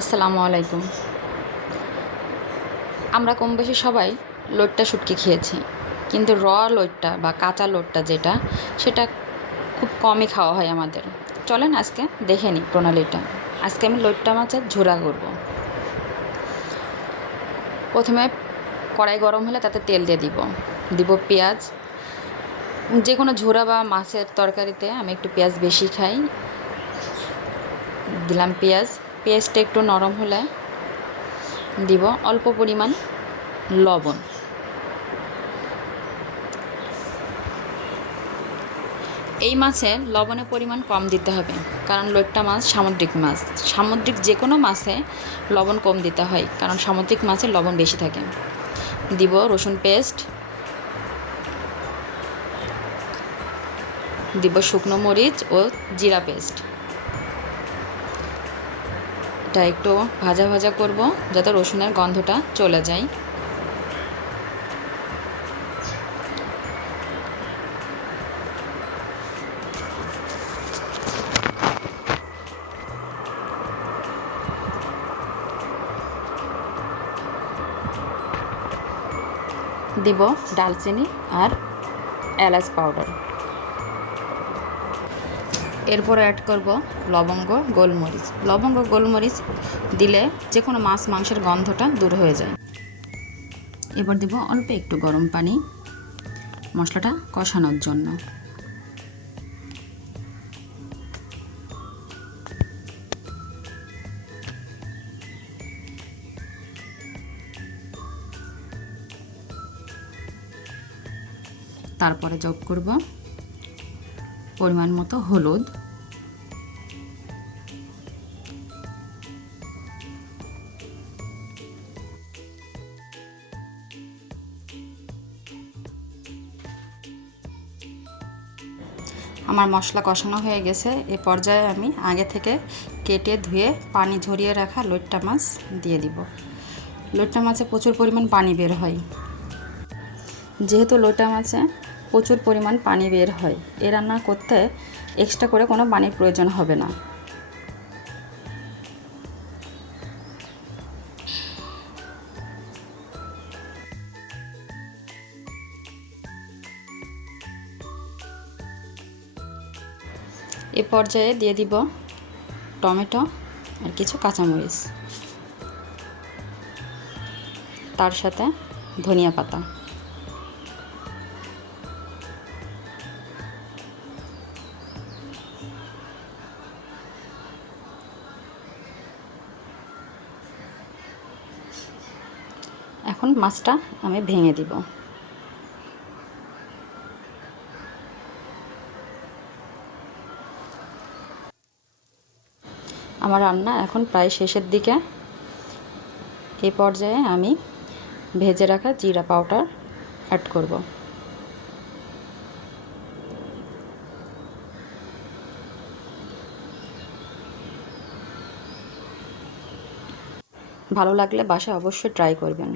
আসসালামু আলাইকুম। আমরা কম বেশি সবাই লইট্টা শুটকি খেয়েছি, কিন্তু লইট্টা বা কাঁচা লইট্টা যেটা, সেটা খুব কমই খাওয়া হয় আমাদের। চলেন আজকে দেখে নিই প্রণালীটা। আজকে আমি লইট্টা মাছের ঝোড়া করব। প্রথমে কড়াই গরম হলে তাতে তেল দিয়ে দিব পেঁয়াজ। যে কোনো ঝোড়া বা মাছের তরকারিতে আমি একটু পেঁয়াজ বেশি খাই। দিলাম পেঁয়াজ। পেঁয়াজটা একটু নরম হলে দিব অল্প পরিমাণ লবণ। এই মাছে লবণের পরিমাণ কম দিতে হবে, কারণ লইট্টা মাছ সামুদ্রিক মাছ। সামুদ্রিক যে কোনো মাছে লবণ কম দিতে হয়, কারণ সামুদ্রিক মাছে লবণ বেশি থাকে। দিব রসুন পেস্ট, দিব শুকনো মরিচ ও জিরা পেস্ট। এটা একটু ভাজা ভাজা করব যাতে রসুনের গন্ধটা চলে যায়। দিব ডালচিনি আর এলাচ পাউডার। এরপর অ্যাড করব লবঙ্গ, গোলমরিচ। লবঙ্গ গোলমরিচ দিলে যে কোনো মাছ মাংসের গন্ধটা দূর হয়ে যায়। এবার দিব অল্প একটু গরম পানি মশলাটা কষানোর জন্য। তারপরে যোগ করব পরিমাণ মতো হলুদ, আমার মশলা কষানো হয়ে গেছে। এ পর্যায়ে আমি আগে থেকে কেটে ধুয়ে পানি ঝরিয়ে রাখা লইট্টা মাছ দিয়ে দিব। লইট্টা মাছে প্রচুর পরিমাণ পানি বের হয়। যেহেতু লইট্টা মাছে প্রচুর পরিমাণ পানি বের হয়, এ রান্না করতে এক্সট্রা করে কোনো পানির প্রয়োজন হবে না। এ পর্যায়ে দিয়ে দিব টমেটো আর কিছু কাঁচামরিচ, তার সাথে ধনিয়া পাতা। এখন মাছটা আমি ভেঙে দিব। আমার রান্না এখন প্রায় শেষের দিকে। এই পর্যায়ে আমি ভেজে রাখা জিরা পাউডার অ্যাড করব। ভালো লাগলে বাসায় অবশ্যই ট্রাই করবেন।